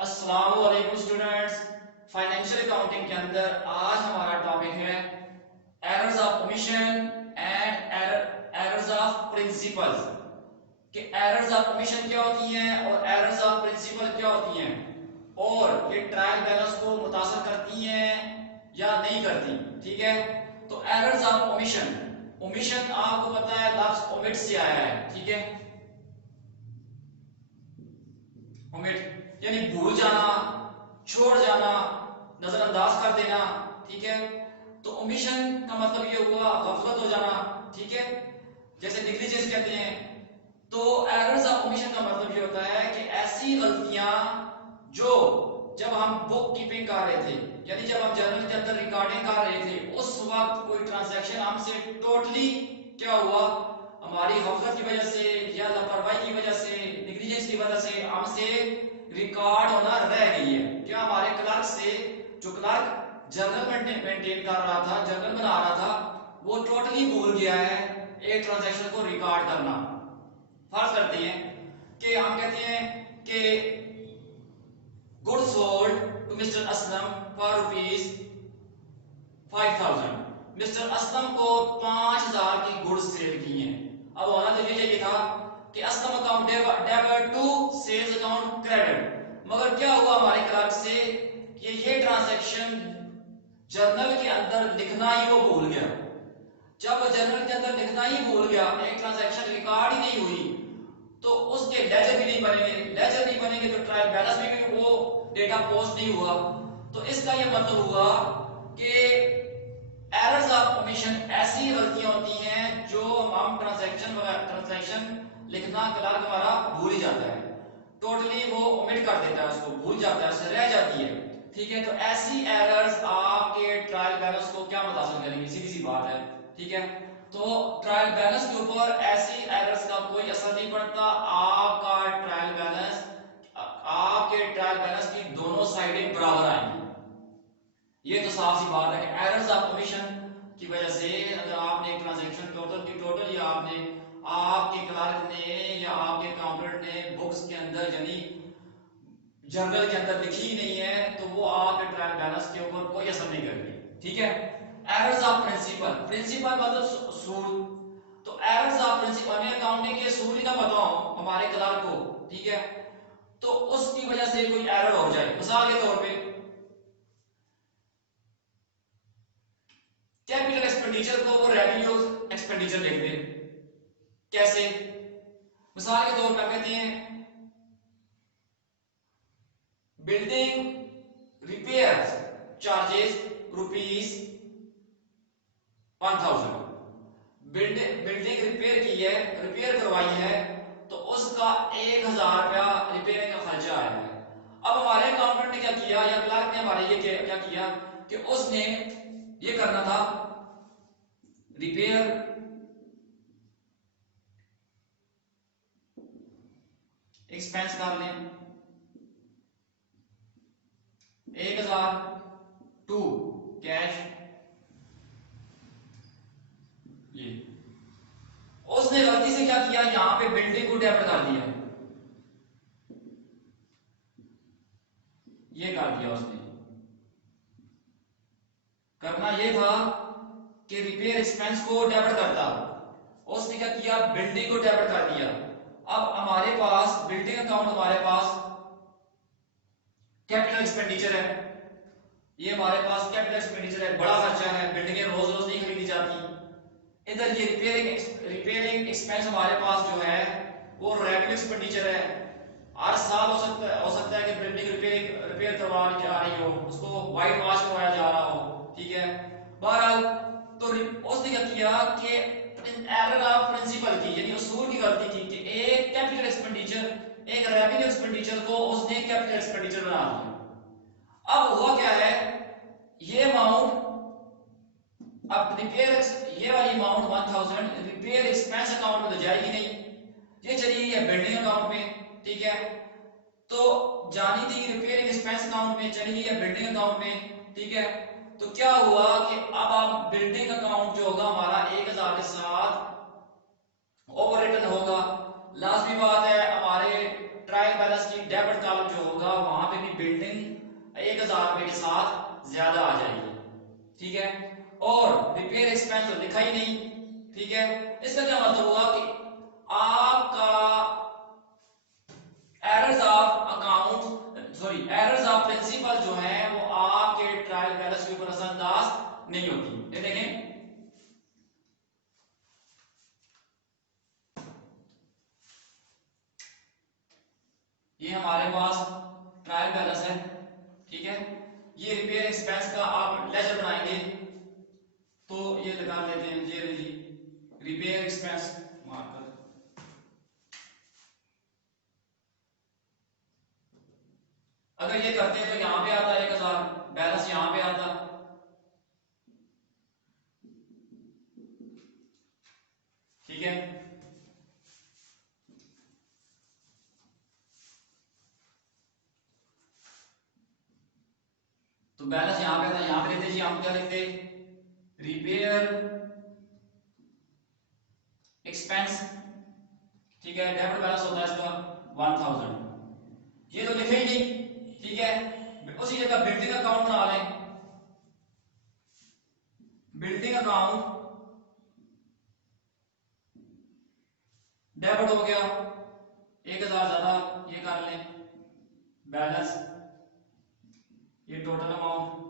अस्सलाम वालेकुम students. Financial accounting के अंदर आज हमारा टॉपिक है errors of omission and errors of principles. कि एरर्स ऑफ ओमिशन क्या होती हैं और एरर्स ऑफ प्रिंसिपल क्या होती हैं और ये ट्रायल बैलेंस को मुतासर करती हैं या नहीं करती। ठीक है, तो एरर्स ऑफ ओमिशन, ओमिशन आपको पता है लफ्ज ओमिट से आया है। ठीक है, ओमिट यानी भूल जाना, छोड़ जाना, नजरअंदाज कर देना। ठीक है, तो ओमिशन का मतलब ये हुआ गफलत हो जाना। ठीक है, जैसे नेग्लिजेंस कहते हैं। तो एरर्स ऑफ ओमिशन का मतलब ये होता है कि ऐसी गलतियां जो जब हम बुक कीपिंग कर रहे थे, यानी जब हम जर्नल के अंदर रिकॉर्डिंग कर रहे थे, उस वक्त कोई ट्रांजैक्शन हमसे टोटली क्या हुआ, हमारी गफलत की वजह से या लापरवाही की वजह से, नेग्लिजेंस की वजह से हमसे रिकॉर्ड होना रह गई है। क्या हमारे क्लर्क से, जो क्लर्क जर्नल मेंटेन कर रहा था, जर्नल बना रहा था, वो टोटली भूल गया है एक ट्रांजैक्शन को रिकॉर्ड करना। फर्ज करते हैं कि हम कहते हैं कि good sold to mister Aslam for ₹5000। Mister Aslam को 5000 की गुड्स सेल की हैं। अब होना तो ये चाहिए था कि Aslam account debit to sales account credit, मगर क्या हुआ हमारे क्लर्क से कि ये ट्रांजैक्शन जर्नल के अंदर लिखना ही वो भूल गया। जब जर्नल के अंदर लिखना ही भूल गया, एक ट्रांजैक्शन रिकॉर्ड ही नहीं हुई, तो उसके लेजर भी नहीं बनेंगे। लेजर नहीं बनेंगे तो ट्रायल बैलेंस भी वो डेटा पोस्ट नहीं हुआ। तो इसका ये मतलब हुआ कि एरर्स ऑफ ओमिशन ऐसी गलतियां होती हैं जो हम ट्रांजैक्शन लिखना क्लर्क हमारा भूल ही जाता है, टोटली वो ओमिट कर देता है, उसको भूल जाता है, उससे रह जाती है। ठीक है, तो ऐसी एरर्स आपके ट्रायल बैलेंस को क्या मुतासर करेंगी, सीधी सी बात है। ठीक है, तो ट्रायल बैलेंस के ऊपर ऐसी एरर्स का कोई असर नहीं पड़ता। आपका ट्रायल बैलेंस, आपके ट्रायल बैलेंस की दोनों साइडें बराबर आएंगी। ये तो साफ सी बात है कि एरर्स ऑफ ओमिशन की वजह से अगर आपने एक ट्रांजैक्शन टोटल की टोटल या आपने आपके क्लर्क ने या आपके अकाउंटेंट ने बुक्स के अंदर यानी जर्नल के अंदर लिखी ही नहीं है, तो वो आपके ट्रायल बैलेंस के ऊपर कोई असर नहीं करेगी। ठीक है, एरर्स ऑफ प्रिंसिपल, प्रिंसिपल मतलब सूल। तो एरर्स ऑफ प्रिंसिपल, हमें अकाउंटिंग के सूल ही ना पता हो हमारे क्लर्क को, ठीक है, तो उसकी वजह से कोई एरर हो जाए। मिसाल के तौर पे कैपिटल एक्सपेंडिचर को वो रेवेन्यू एक्सपेंडिचर लिख दे। कैसे? मिसाल के तौर पर कहते हैं building repair charges ₹1000। Building repair की है, रिपेयर करवाई है, तो उसका 1000 रुपया रिपेयरिंग का खर्चा आया है। अब हमारे अकाउंटेंट ने क्या किया या क्लर्क ने हमारे ये क्या किया कि उसने ये करना था, रिपेयर एक्सपेंस कर लें 1000 टू कैश। ये उसने गलती से क्या किया, यहां पे बिल्डिंग को डेबिट कर दिया, ये कर दिया उसने। करना ये था कि रिपेयर एक्सपेंस को डेबिट करता, उसने क्या किया, बिल्डिंग को डेबिट कर दिया। अब हमारे पास बिल्डिंग अकाउंट, हमारे पास कैपिटल एक्सपेंडिचर है, ये हमारे पास कैपिटल एक्सपेंडिचर है, बड़ा खर्चा है, बिल्डिंगें रोज रोज नहीं खरीदी जाती। इधर ये रिपेयरिंग एक्सपेंस हमारे पास जो है वो रेवेन्यू एक्सपेंडिचर है। हर साल हो सकता है कि बिल्डिंग रिपेयर करवा के आ रही हो, उसको वाइट वॉश करवाया जा रहा हो। ठीक है, बहरहाल तो उसने क्या किया कि एरर ऑफ प्रिंसिपल की, यानी उसूल की गलती की कि एक कैपिटल एक्सपेंडिचर, एक रेवेन्यू एक्सपेंडिचर को उसने कैपिटल एक्सपेंडिचर बना दिया। अब हुआ क्या है, ये अमाउंट, अब रिपेयर, ये वाली अमाउंट 1000 रिपेयर एक्सपेंस अकाउंट में तो जाएगी नहीं, ये चली गई है बिल्डिंग अकाउंट में। ठीक है, तो जानी थी रिपेयरिंग एक्सपेंस अकाउंट में, चली गई है बिल्डिंग अकाउंट में। ठीक है, तो क्या हुआ कि अब आप बिल्डिंग अकाउंट जो होगा हमारा 1000 के साथ ओवर रिटर्न होगा। लाजमी बात है हमारे ट्रायल बैलेंस की डेबिट कॉलम जो होगा वहां पे भी लिखा ही नहीं, ठीक है। इसका क्या मतलब हुआ कि आपका errors of account sorry errors of principle जो है वो आपके ट्रायल बैलेंस के ऊपर असरअंदाज नहीं होती। ये देखें, ये हमारे पास ट्रायल बैलेंस है, ठीक है। ये रिपेयर एक्सपेंस का आप लेजर बनाएंगे तो ये लगा लेते हैं, ये जी रिपेयर एक्सपेंस मार्कर। अगर ये करते हैं तो यहां पे आता 1000, बैलेंस यहां पे आता, ठीक है। तो बैलेंस यहां पे आता, यहां पे लिखते जी, हम क्या लिखते, रिपेयर एक्सपेंस, ठीक है। डेबिट बैलेंस होता है इसका 1000, ये तो लिखे ही नहीं, ठीक है। उसी जगह बिल्डिंग अकाउंट बना लें, बिल्डिंग अकाउंट डेबिट हो गया 1000 ज्यादा, ये कर लें बैलेंस, ये टोटल अमाउंट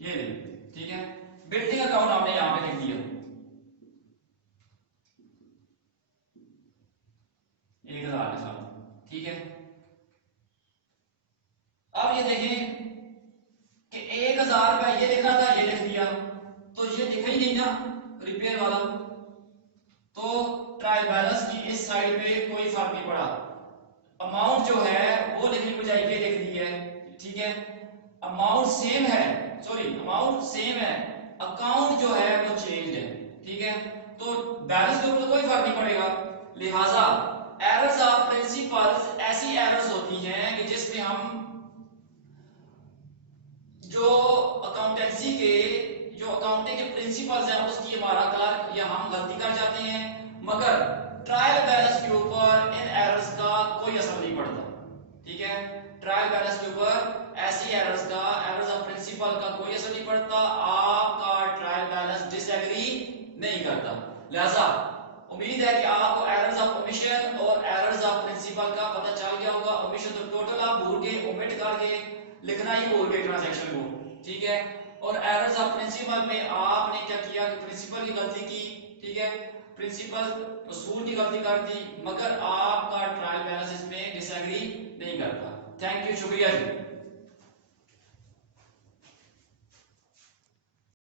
ये ले, ठीक है। बिल्डिंग अकाउंट आपने यहां पे लिख दिया 1000 के साथ, ठीक है। अब ये देखें कि 1000 रुपया ये लिखना था, ये लिख दिया, तो ये लिखा ही नहीं ना रिपेयर वाला, तो ट्रायल बैलेंस की इस साइड पे कोई फर्क नहीं पड़ा। अमाउंट जो है वो लिखने की बजाय ये लिख दी है, ठीक है। अमाउंट सेम है, सॉरी अमाउंट सेम है, अकाउंट जो है वो चेंज है, ठीक है। तो बैलेंस के ऊपर तो कोई फर्क नहीं पड़ेगा। लिहाजा एरर्स ऑफ प्रिंसिपल्स ऐसी एरर्स होती हैं कि जिसमें हम जो अकाउंटेंसी के जो अकाउंटिंग के प्रिंसिपल्स हैं उसकी हमारा क्लर्क या हम गलती कर जाते हैं, मगर ट्रायल बैलेंस के ऊपर इन एरर्स का कोई असर नहीं पड़ता, ठीक है। ट्रायल बैलेंस के ऊपर ऐसी एरर्स का, एरर्स ऑफ प्रिंसिपल का कोई असर नहीं पड़ता, आपका ट्रायल बैलेंस डिसएग्री नहीं करता। लिहाजा उम्मीद है कि आपको एरर्स ऑफ ओमिशन और एरर्स ऑफ प्रिंसिपल का पता चल गया होगा। ओमिशन तो टोटल आप भूल गए, ओमिट करके लिखना ही भूल गए ट्रांजैक्शन को, ठीक है। और एरर्स ऑफ प्रिंसिपल में आपने क्या किया कि प्रिंसिपल की गलती की, ठीक है, प्रिंसिपल उसूल की गलती कर दी, मगर आपका ट्रायल बैलेंस इसमें डिसएग्री नहीं करता। थैंक यू, शुक्रिया जी।